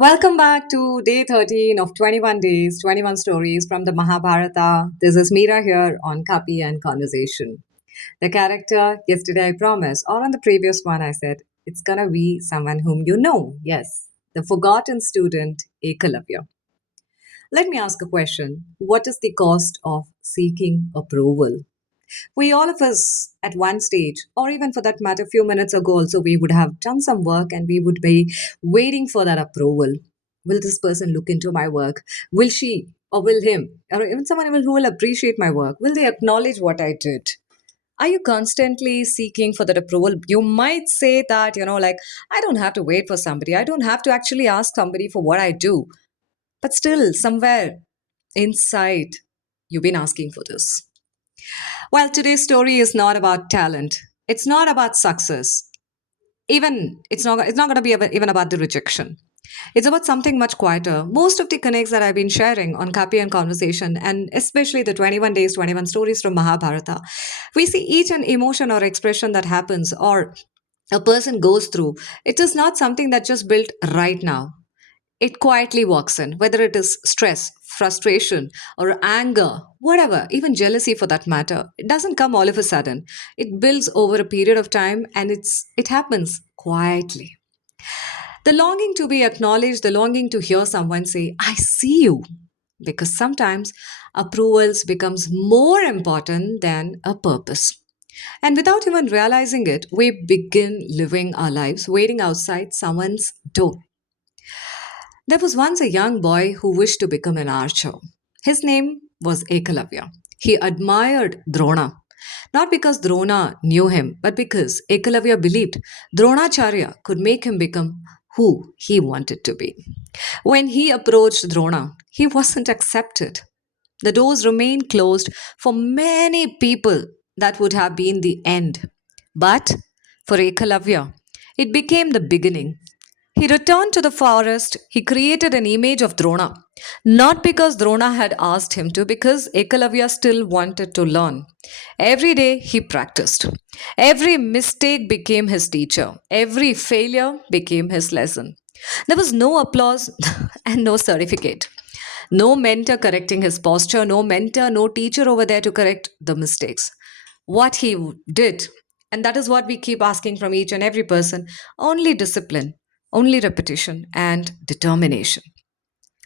Welcome back to day 13 of 21 days, 21 stories from the Mahabharata. This is Meera here on Copy and Conversation. The character, yesterday I promised, or on the previous one I said, it's gonna be someone whom you know. Yes, the forgotten student, Ekalavya. Let me ask a question. What is the cost of seeking approval? We all of us at one stage, or even for that matter, a few minutes ago, also, we would have done some work and we would be waiting for that approval. Will this person look into my work? Will she or will him, or even someone who will appreciate my work? Will they acknowledge what I did? Are you constantly seeking for that approval? You might say that, like, I don't have to wait for somebody. I don't have to actually ask somebody for what I do. But still, somewhere inside, you've been asking for this. Well, today's story is not about talent. It's not about success. Even it's not going to be even about the rejection. It's about something much quieter. Most of the connects that I've been sharing on Copy and Conversation, and especially the 21 days, 21 stories from Mahabharata, we see each an emotion or expression that happens or a person goes through. It is not something that just built right now. It quietly walks in, whether it is stress, frustration, or anger, whatever, even jealousy for that matter. It doesn't come all of a sudden. It builds over a period of time and it happens quietly. The longing to be acknowledged, the longing to hear someone say, I see you. Because sometimes approvals becomes more important than a purpose. And without even realizing it, we begin living our lives waiting outside someone's door. There was once a young boy who wished to become an archer. His name was Ekalavya. He admired Drona, not because Drona knew him, but because Ekalavya believed Dronacharya could make him become who he wanted to be. When he approached Drona, he wasn't accepted. The doors remained closed for many people. That would have been the end. But for Ekalavya, it became the beginning. He returned to the forest. He created an image of Drona. Not because Drona had asked him to, because Ekalavya still wanted to learn. Every day he practiced. Every mistake became his teacher. Every failure became his lesson. There was no applause and no certificate. No mentor correcting his posture, no mentor, no teacher over there to correct the mistakes. What he did, and that is what we keep asking from each and every person, only discipline, only repetition, and determination.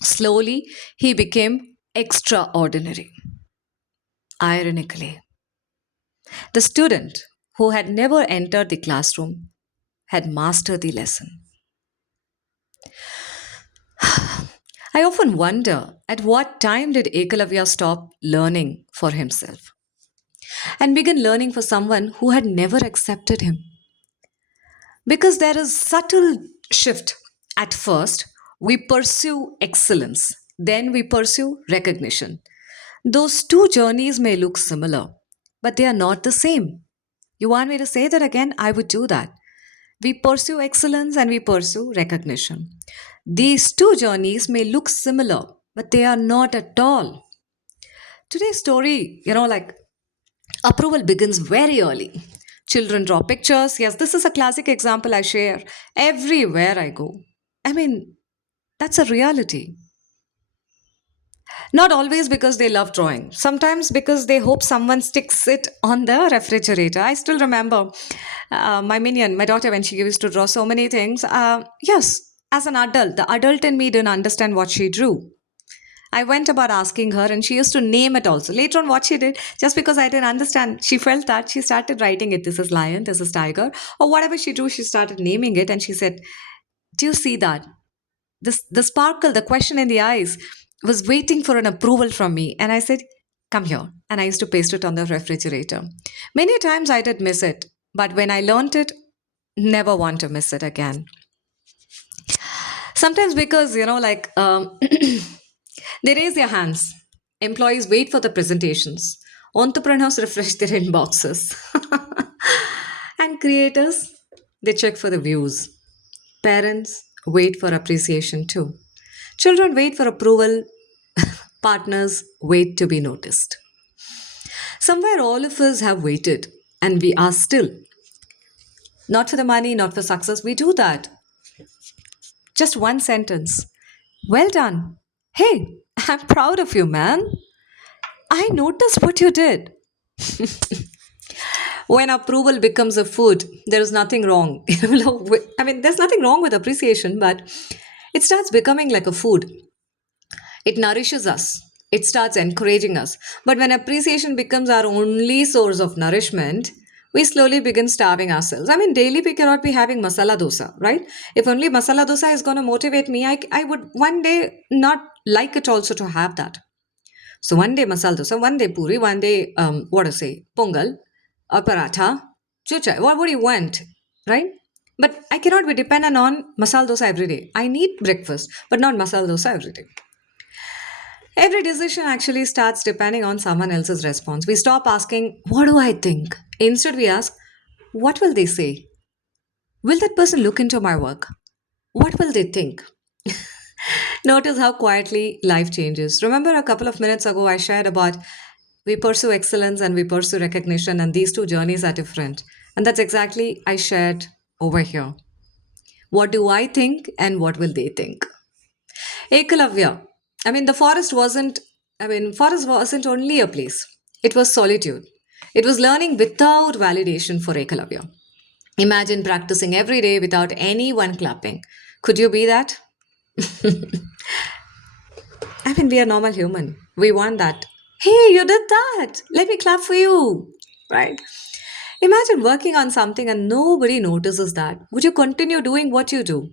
Slowly, he became extraordinary. Ironically, the student who had never entered the classroom had mastered the lesson. I often wonder at what time did Ekalavya stop learning for himself and begin learning for someone who had never accepted him? Because there is subtle shift. At first, we pursue excellence, then we pursue recognition. Those two journeys may look similar, but they are not the same. You want me to say that again? I would do that. We pursue excellence and we pursue recognition. These two journeys may look similar, but they are not at all. Today's story, like approval begins very early. Children draw pictures. Yes, this is a classic example I share everywhere I go. I mean, that's a reality. Not always because they love drawing, sometimes because they hope someone sticks it on the refrigerator. I still remember my minion, my daughter, when she used to draw so many things. Yes, as an adult, the adult in me didn't understand what she drew. I went about asking her, and she used to name it also. Later on, what she did, just because I didn't understand, she felt that she started writing it. This is lion, this is tiger, or whatever she drew, she started naming it. And she said, do you see that? The sparkle, the question in the eyes was waiting for an approval from me. And I said, come here. And I used to paste it on the refrigerator. Many times I did miss it, but when I learned it, never want to miss it again. Sometimes because, they raise their hands. Employees wait for the presentations. Entrepreneurs refresh their inboxes. And creators, they check for the views. Parents wait for appreciation too. Children wait for approval. Partners wait to be noticed. Somewhere all of us have waited, and we are still. Not for the money, not for success. We do that. Just one sentence. Well done. Hey, I'm proud of you, man. I noticed what you did. When approval becomes a food, there is nothing wrong. I mean, there's nothing wrong with appreciation, but it starts becoming like a food. It nourishes us, it starts encouraging us. But when appreciation becomes our only source of nourishment, we slowly begin starving ourselves. I mean, daily we cannot be having masala dosa, right? If only masala dosa is going to motivate me, I would one day not like it also to have that. So one day masala dosa, one day puri, one day, what to say, pongal, or paratha, chucha, what do you want, right? But I cannot be dependent on masala dosa every day. I need breakfast, but not masala dosa every day. Every decision actually starts depending on someone else's response. We stop asking, what do I think? Instead, we ask, what will they say? Will that person look into my work? What will they think? Notice how quietly life changes. Remember a couple of minutes ago, I shared about we pursue excellence and we pursue recognition, and these two journeys are different. And that's exactly I shared over here. What do I think and what will they think? Ekalavya. Forest wasn't only a place. It was solitude. It was learning without validation for Ekalavya. Imagine practicing every day without anyone clapping. Could you be that? We are normal human. We want that. Hey, you did that. Let me clap for you. Right? Imagine working on something and nobody notices that. Would you continue doing what you do?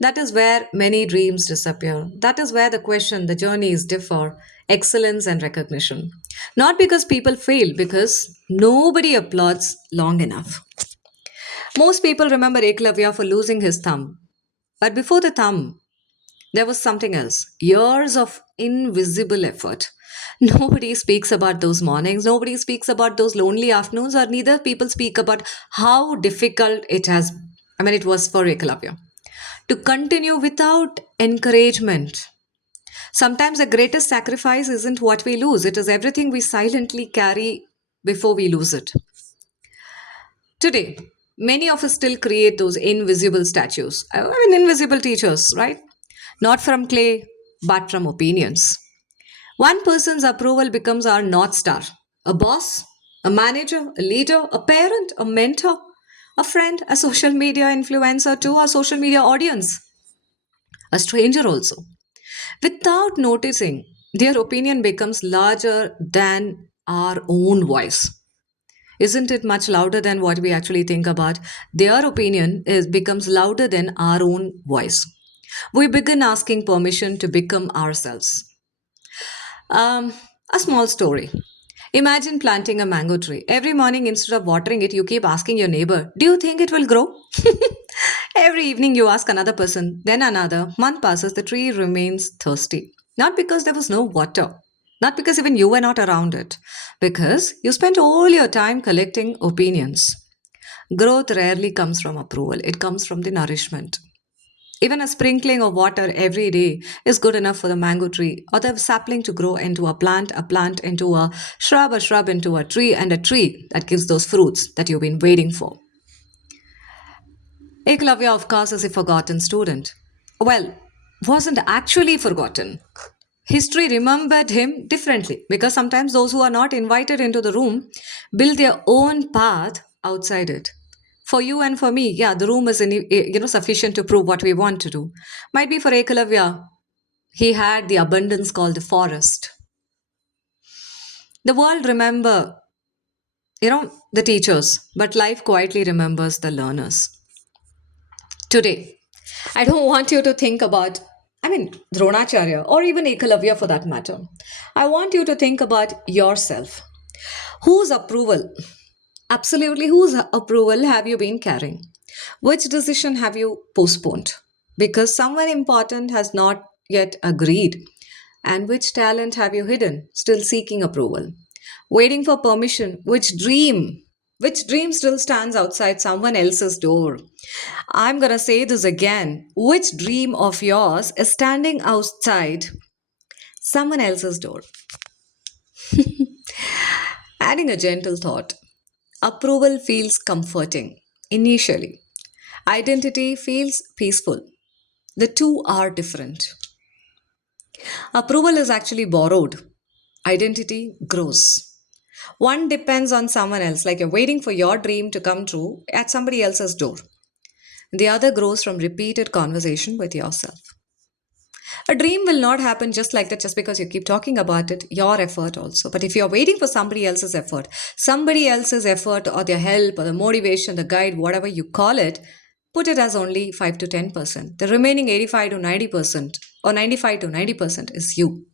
That is where many dreams disappear. That is where the question, the journeys differ excellence and recognition. Not because people fail, because nobody applauds long enough. Most people remember Eklavya for losing his thumb. But before the thumb, there was something else years of invisible effort. Nobody speaks about those mornings, nobody speaks about those lonely afternoons, or neither people speak about how difficult it was for Eklavya to continue without encouragement. Sometimes the greatest sacrifice isn't what we lose, it is everything we silently carry before we lose it. Today, many of us still create those invisible statues. Invisible teachers, right? Not from clay, but from opinions. One person's approval becomes our North Star. A boss, a manager, a leader, a parent, a mentor, a friend, a social media influencer to our social media audience, a stranger also. Without noticing, their opinion becomes larger than our own voice. Isn't it much louder than what we actually think about? Their opinion becomes louder than our own voice. We begin asking permission to become ourselves. Um, a small story. Imagine planting a mango tree. Every morning, instead of watering it, you keep asking your neighbor, do you think it will grow? Every evening, you ask another person, then another. Month passes, the tree remains thirsty. Not because there was no water, not because even you were not around it, because you spent all your time collecting opinions. Growth rarely comes from approval, it comes from the nourishment. Even a sprinkling of water every day is good enough for the mango tree or the sapling to grow into a plant into a shrub into a tree that gives those fruits that you've been waiting for. Eklavya, of course, is a forgotten student. Well, wasn't actually forgotten. History remembered him differently because sometimes those who are not invited into the room build their own path outside it. For you and for me, yeah, the room is sufficient to prove what we want to do. Might be for Ekalavya, he had the abundance called the forest. The world remember, the teachers, but life quietly remembers the learners. Today, I don't want you to think about, Dronacharya or even Ekalavya for that matter. I want you to think about yourself. Whose approval, absolutely whose approval have you been carrying? Which decision have you postponed? Because someone important has not yet agreed. And which talent have you hidden, still seeking approval? Waiting for permission, which dream still stands outside someone else's door? I'm gonna say this again. Which dream of yours is standing outside someone else's door? Adding a gentle thought. Approval feels comforting initially. Identity feels peaceful. the two are different. Approval is actually borrowed, identity grows. One depends on someone else, like you're waiting for your dream to come true at somebody else's door. The other grows from repeated conversation with yourself. A dream will not happen just like that, just because you keep talking about it, your effort also. But if you're waiting for somebody else's effort or their help or the motivation, the guide, whatever you call it, put it as only 5 to 10%. The remaining 85 to 90% or 95 to 90% is you.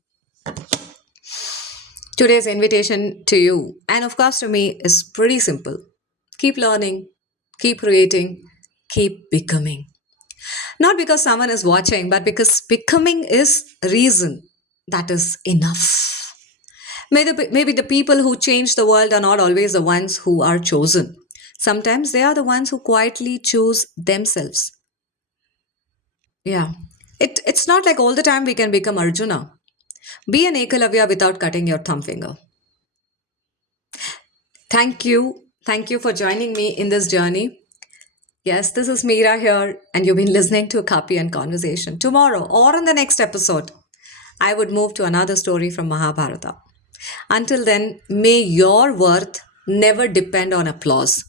Today's invitation to you, and of course to me, is pretty simple. Keep learning, keep creating, keep becoming. Not because someone is watching, but because becoming is reason that is enough. Maybe the people who change the world are not always the ones who are chosen. Sometimes they are the ones who quietly choose themselves. Yeah. It's not like all the time we can become Arjuna. Be an Ekalavya without cutting your thumb finger. Thank you. Thank you for joining me in this journey. Yes, this is Meera here, and you've been listening to a Copy and Conversation. Tomorrow or in the next episode, I would move to another story from Mahabharata. Until then, may your worth never depend on applause,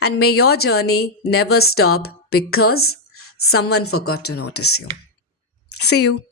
and may your journey never stop because someone forgot to notice you. See you.